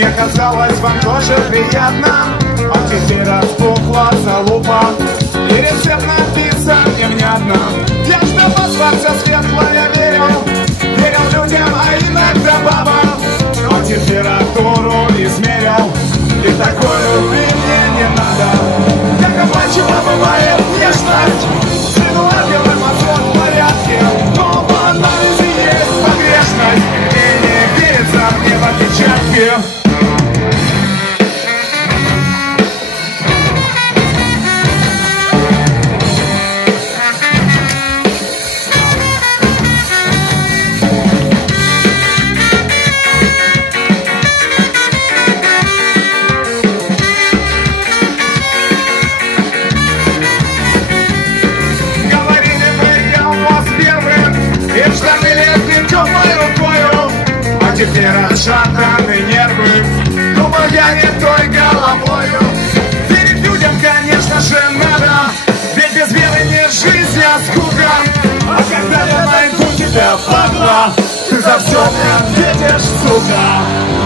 Мне казалось, вам тоже приятно. А теперь распухла залупа И рецепт написан невнятно Я ждал вас во все светлое верил Верил людям, а иногда бабам. Но температуру измерил И такое мне не надо. Как обманчиво бывает внешность Сыну ангела мозгов в порядке. Но в анализе есть погрешность. И не верится мне в отпечатки Теперь отшатаны нервы Думаю, я не той головою. Верить людям, конечно же, надо Ведь без веры не жизнь, а скука. А когда я найду тебя, падла Ты за все мне ответишь, сука